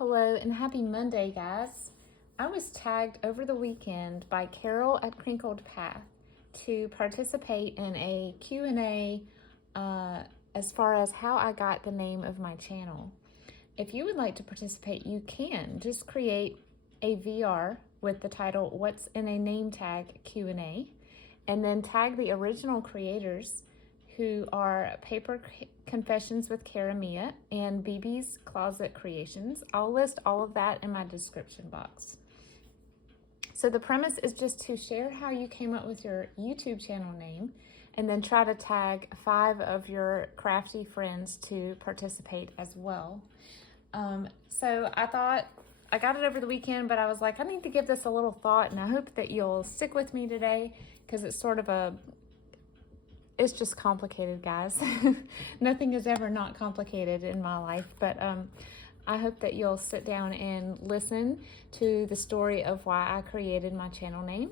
Hello and happy Monday, guys. I was tagged over the weekend by Carol at Crinkled Path to participate in a Q&A as far as how I got the name of my channel. If you would like to participate, you can. Just create a VR with the title, What's in a Name Tag Q&A, and then tag the original creators who are Paper Confessions with Karamia and BB's Closet Creations. I'll list all of that in my description box. So the premise is just to share how you came up with your YouTube channel name and then try to tag 5 of your crafty friends to participate as well. So I thought, I got it over the weekend, but I was like, I need to give this a little thought, and I hope that you'll stick with me today because it's sort of it's just complicated, guys. Nothing is ever not complicated in my life, but I hope that you'll sit down and listen to the story of why I created my channel name.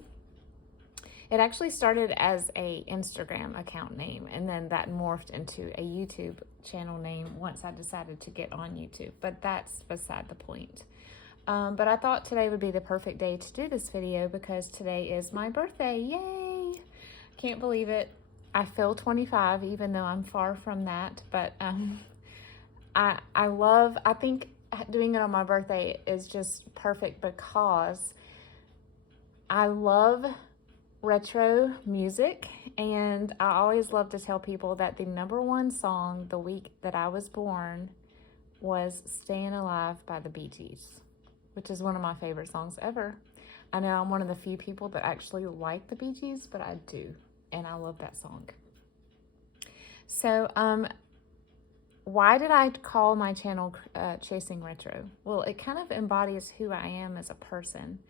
It actually started as a Instagram account name, and then that morphed into a YouTube channel name once I decided to get on YouTube, but that's beside the point. But I thought today would be the perfect day to do this video because today is my birthday. Yay! Can't believe it. I feel 25, even though I'm far from that, but I think doing it on my birthday is just perfect because I love retro music, and I always love to tell people that the #1 song the week that I was born was Staying Alive by the Bee Gees, which is one of my favorite songs ever. I know I'm one of the few people that actually like the Bee Gees, but I do. And I love that song. So, why did I call my channel Chasing Retro? Well, it kind of embodies who I am as a person.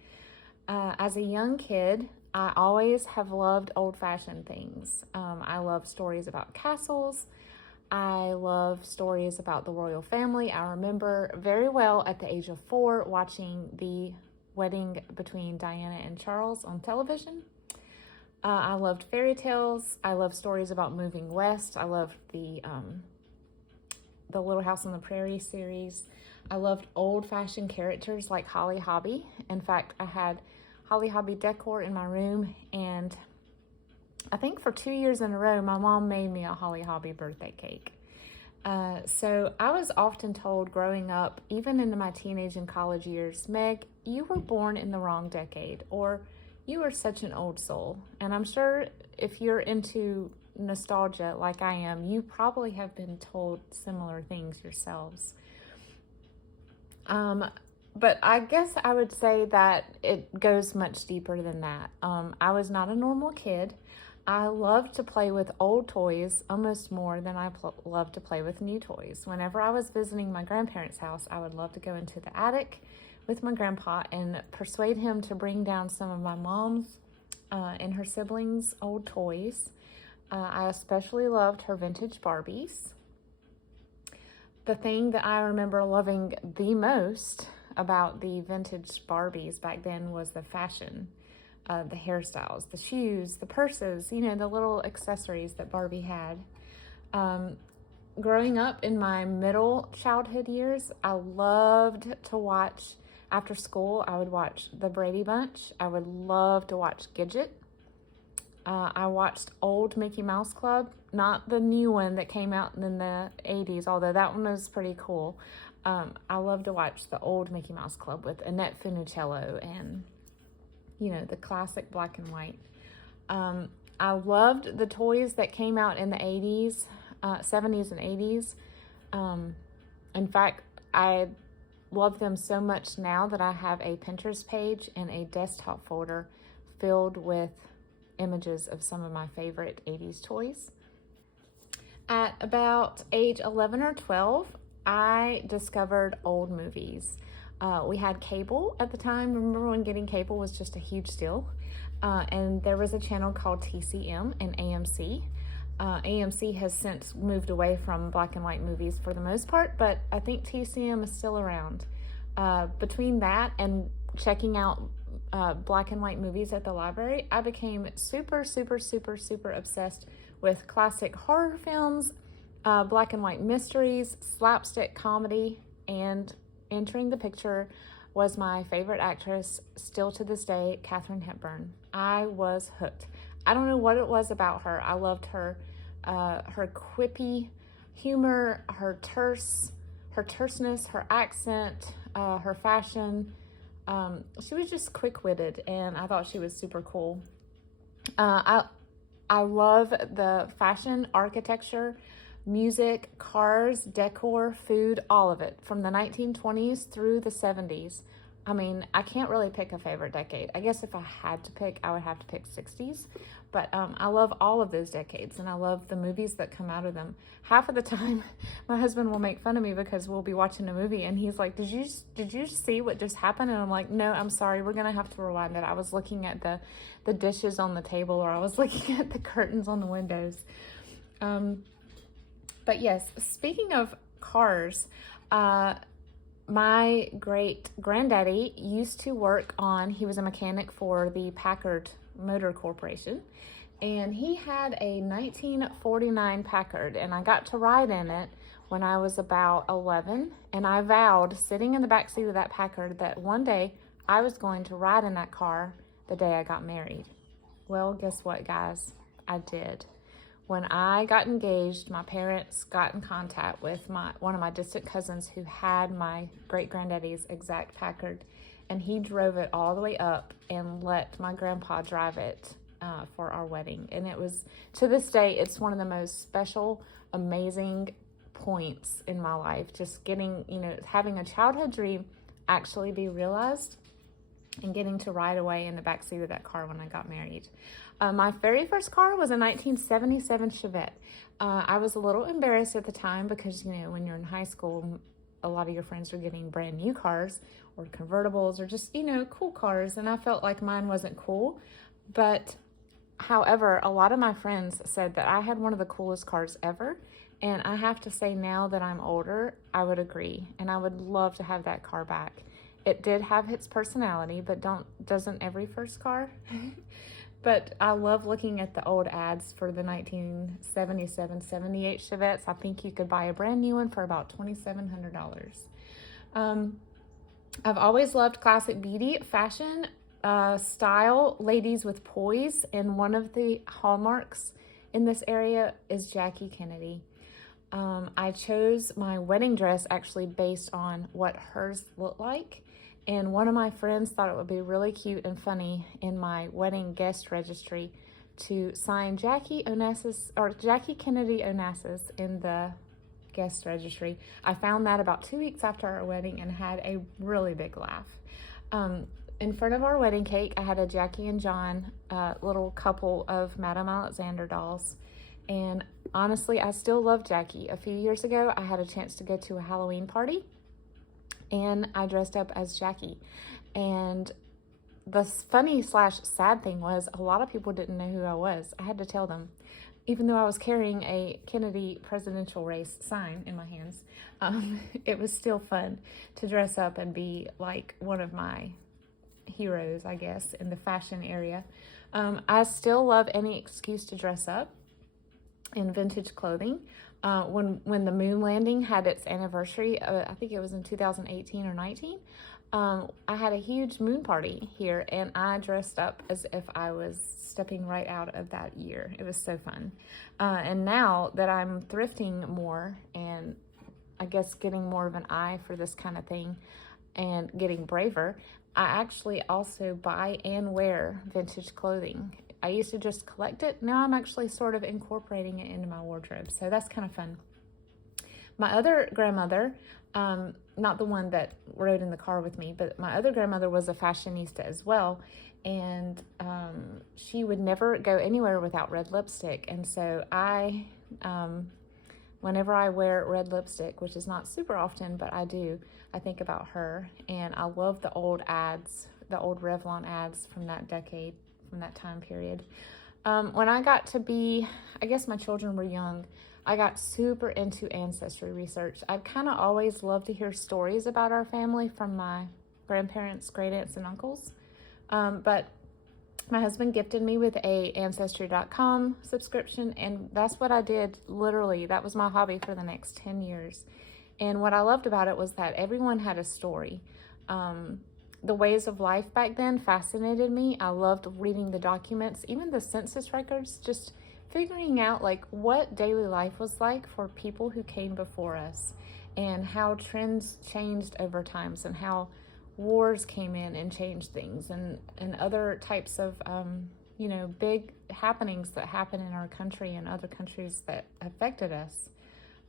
As a young kid, I always have loved old-fashioned things. I love stories about castles. I love stories about the royal family. I remember very well at the age of 4 watching the wedding between Diana and Charles on television. I loved fairy tales. I love stories about moving west. I loved the Little House on the Prairie series. I loved old-fashioned characters like Holly Hobbie. In fact, I had Holly Hobbie decor in my room, and I think for 2 years in a row, my mom made me a Holly Hobbie birthday cake. So I was often told growing up, even into my teenage and college years, Meg, you were born in the wrong decade, or you are such an old soul. And I'm sure if you're into nostalgia like I am, you probably have been told similar things yourselves. But I guess I would say that it goes much deeper than that. I was not a normal kid. I loved to play with old toys almost more than I loved to play with new toys. Whenever I was visiting my grandparents' house, I would love to go into the attic with my grandpa and persuade him to bring down some of my mom's and her siblings' old toys. I especially loved her vintage Barbies. The thing that I remember loving the most about the vintage Barbies back then was the fashion, the hairstyles, the shoes, the purses, you know, the little accessories that Barbie had. Growing up in my middle childhood years, I loved to watch. After school, I would watch The Brady Bunch. I would love to watch Gidget. I watched old Mickey Mouse Club, not the new one that came out in the 80s, although that one was pretty cool. I love to watch the old Mickey Mouse Club with Annette Funicello and, you know, the classic black and white. I loved the toys that came out in the 80s, 70s and 80s. In fact, I love them so much now that I have a Pinterest page and a desktop folder filled with images of some of my favorite 80s toys. At about age 11 or 12, I discovered old movies. We had cable at the time. Remember when getting cable was just a huge deal? And there was a channel called TCM and AMC. AMC has since moved away from black and white movies for the most part, but I think TCM is still around. Between that and checking out black and white movies at the library, I became super obsessed with classic horror films, black and white mysteries, slapstick comedy, and entering the picture was my favorite actress, still to this day, Katharine Hepburn. I was hooked. I don't know what it was about her. I loved her quippy humor, her terseness, her accent, her fashion. She was just quick-witted, and I thought she was super cool. I love the fashion, architecture, music, cars, decor, food, all of it, from the 1920s through the 70s. I mean, I can't really pick a favorite decade. I guess if I had to pick, I would have to pick 60s. But I love all of those decades, and I love the movies that come out of them. Half of the time, my husband will make fun of me because we'll be watching a movie, and he's like, did you see what just happened? And I'm like, no, I'm sorry. We're going to have to rewind it. I was looking at the dishes on the table, or I was looking at the curtains on the windows. But yes, speaking of cars, my great granddaddy used to work he was a mechanic for the Packard Motor Corporation, and he had a 1949 Packard, and I got to ride in it when I was about 11, and I vowed, sitting in the back seat of that Packard, that one day I was going to ride in that car the day I got married. Well, guess what, guys? I did. When I got engaged, my parents got in contact with one of my distant cousins who had my great-granddaddy's exact Packard, and he drove it all the way up and let my grandpa drive it for our wedding. And it was, to this day, it's one of the most special, amazing points in my life. Just getting, having a childhood dream actually be realized, and getting to ride away in the backseat of that car when I got married. My very first car was a 1977 Chevette. I was a little embarrassed at the time because, when you're in high school, a lot of your friends are getting brand new cars or convertibles or just, cool cars. And I felt like mine wasn't cool. But however, a lot of my friends said that I had one of the coolest cars ever. And I have to say, now that I'm older, I would agree. And I would love to have that car back. It did have its personality, but doesn't every first car? But I love looking at the old ads for the 1977, 78 Chevettes. I think you could buy a brand new one for about $2,700. I've always loved classic beauty, fashion, style, ladies with poise, and one of the hallmarks in this area is Jackie Kennedy. I chose my wedding dress actually based on what hers looked like. And one of my friends thought it would be really cute and funny in my wedding guest registry to sign Jackie Kennedy Onassis in the guest registry. I found that about 2 weeks after our wedding and had a really big laugh. In front of our wedding cake, I had a Jackie and John little couple of Madame Alexander dolls. And honestly, I still love Jackie. A few years ago, I had a chance to go to a Halloween party, and I dressed up as Jackie. And the funny/sad thing was, a lot of people didn't know who I was. I had to tell them, even though I was carrying a Kennedy presidential race sign in my hands. It was still fun to dress up and be like one of my heroes, I guess, in the fashion area. I still love any excuse to dress up in vintage clothing. When the moon landing had its anniversary, I think it was in 2018 or 19, I had a huge moon party here, and I dressed up as if I was stepping right out of that year. It was so fun. And now that I'm thrifting more and I guess getting more of an eye for this kind of thing and getting braver, I actually also buy and wear vintage clothing. I used to just collect it. Now I'm actually sort of incorporating it into my wardrobe. So that's kind of fun. My other grandmother, not the one that rode in the car with me, but my other grandmother was a fashionista as well. And she would never go anywhere without red lipstick. And so whenever I wear red lipstick, which is not super often, but I do, I think about her. And I love the old ads, the old Revlon ads from that decade, from that time period. When I got to be, I guess my children were young, I got super into ancestry research. I've kind of always loved to hear stories about our family from my grandparents, great aunts, and uncles. But my husband gifted me with a Ancestry.com subscription, and that's what I did. Literally, that was my hobby for the next 10 years. And what I loved about it was that everyone had a story. The ways of life back then fascinated me. I loved reading the documents, even the census records, just figuring out like what daily life was like for people who came before us, and how trends changed over times, and how wars came in and changed things, and other types of big happenings that happen in our country and other countries that affected us.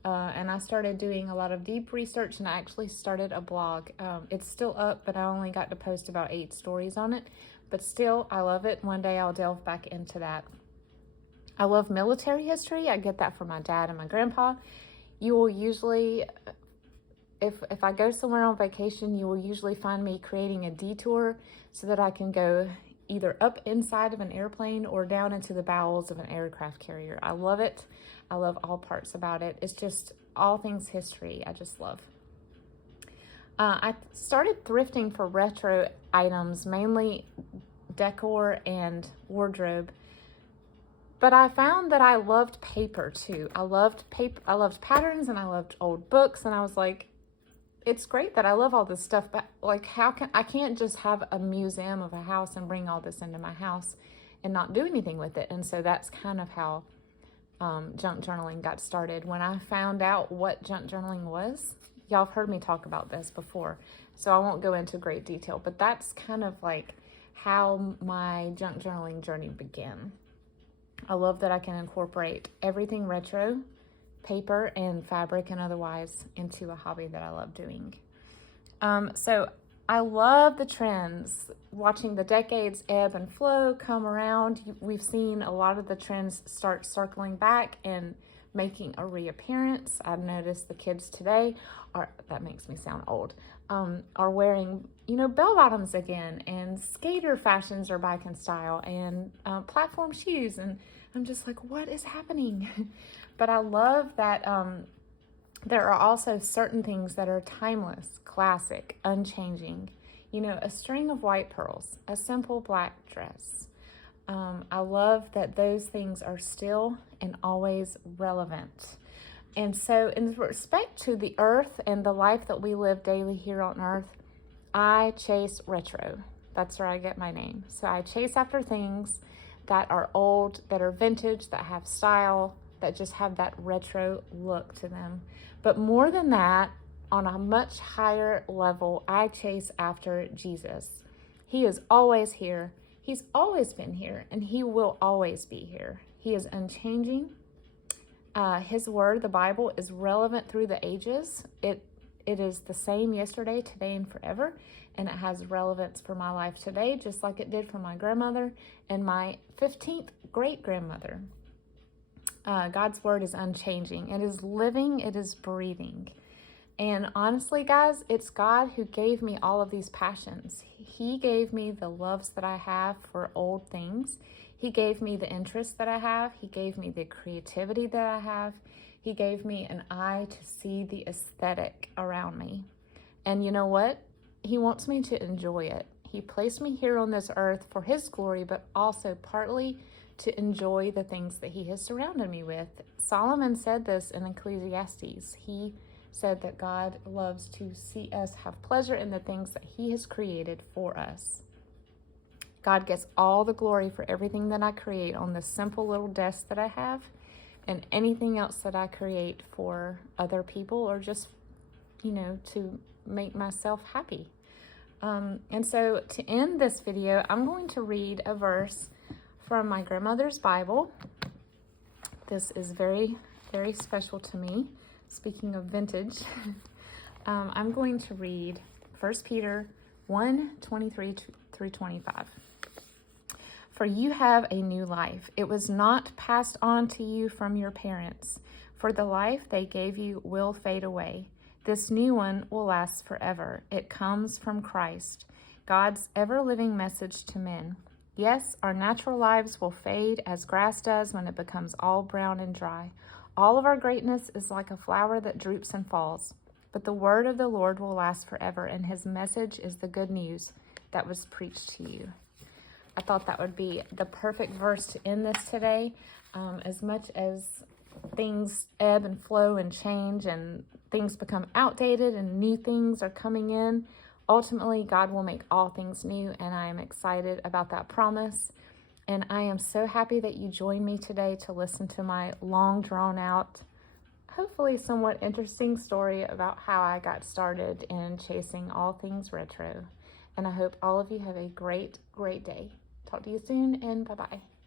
And I started doing a lot of deep research, and I actually started a blog. It's still up, but I only got to post about 8 stories on it. But still, I love it. One day I'll delve back into that. I love military history. I get that from my dad and my grandpa. You will usually, if I go somewhere on vacation, you will usually find me creating a detour so that I can go either up inside of an airplane or down into the bowels of an aircraft carrier. I love it. I love all parts about it. It's just all things history. I just love. I started thrifting for retro items, mainly decor and wardrobe. But I found that I loved paper too. I loved paper. I loved patterns, and I loved old books. And I was like, it's great that I love all this stuff, but like, I can't just have a museum of a house and bring all this into my house and not do anything with it. And so that's kind of how junk journaling got started. When I found out what junk journaling was, y'all have heard me talk about this before, so I won't go into great detail, but that's kind of like how my junk journaling journey began. I love that I can incorporate everything retro, paper and fabric and otherwise, into a hobby that I love doing. So I love the trends, watching the decades ebb and flow, come around. We've seen a lot of the trends start circling back and making a reappearance. I've noticed the kids today that makes me sound old, are wearing, bell bottoms again, and skater fashions are back in style, and platform shoes. And I'm just like, what is happening? But I love that there are also certain things that are timeless, classic, unchanging. A string of white pearls, a simple black dress. I love that those things are still and always relevant. And so in respect to the earth and the life that we live daily here on earth, I chase retro. That's where I get my name. So I chase after things that are old, that are vintage, that have style, that just have that retro look to them. But more than that, on a much higher level, I chase after Jesus. He is always here. He's always been here, and he will always be here. He is unchanging. His word, the Bible, is relevant through the ages. It is the same yesterday, today, and forever, and it has relevance for my life today, just like it did for my grandmother and my 15th great-grandmother. God's word is unchanging. It is living. It is breathing. And honestly, guys, it's God who gave me all of these passions. He gave me the loves that I have for old things. He gave me the interests that I have. He gave me the creativity that I have. He gave me an eye to see the aesthetic around me. And you know what? He wants me to enjoy it. He placed me here on this earth for his glory, but also partly to enjoy the things that he has surrounded me with. Solomon said this in Ecclesiastes. He said that God loves to see us have pleasure in the things that he has created for us. God gets all the glory for everything that I create on this simple little desk that I have, and anything else that I create for other people, or just, to make myself happy. And so to end this video, I'm going to read a verse from my grandmother's Bible. This is very, very special to me. Speaking of vintage, I'm going to read 1 Peter 1:23 through 25. For you have a new life. It was not passed on to you from your parents, for the life they gave you will fade away. This new one will last forever. It comes from Christ, God's ever-living message to men. Yes, our natural lives will fade as grass does when it becomes all brown and dry. All of our greatness is like a flower that droops and falls. But the word of the Lord will last forever, and his message is the good news that was preached to you. I thought that would be the perfect verse to end this today. As much as things ebb and flow and change, and things become outdated and new things are coming in, ultimately God will make all things new, and I am excited about that promise. And I am so happy that you joined me today to listen to my long drawn out, hopefully somewhat interesting story about how I got started in chasing all things retro. And I hope all of you have a great, great day. Talk to you soon, and bye-bye.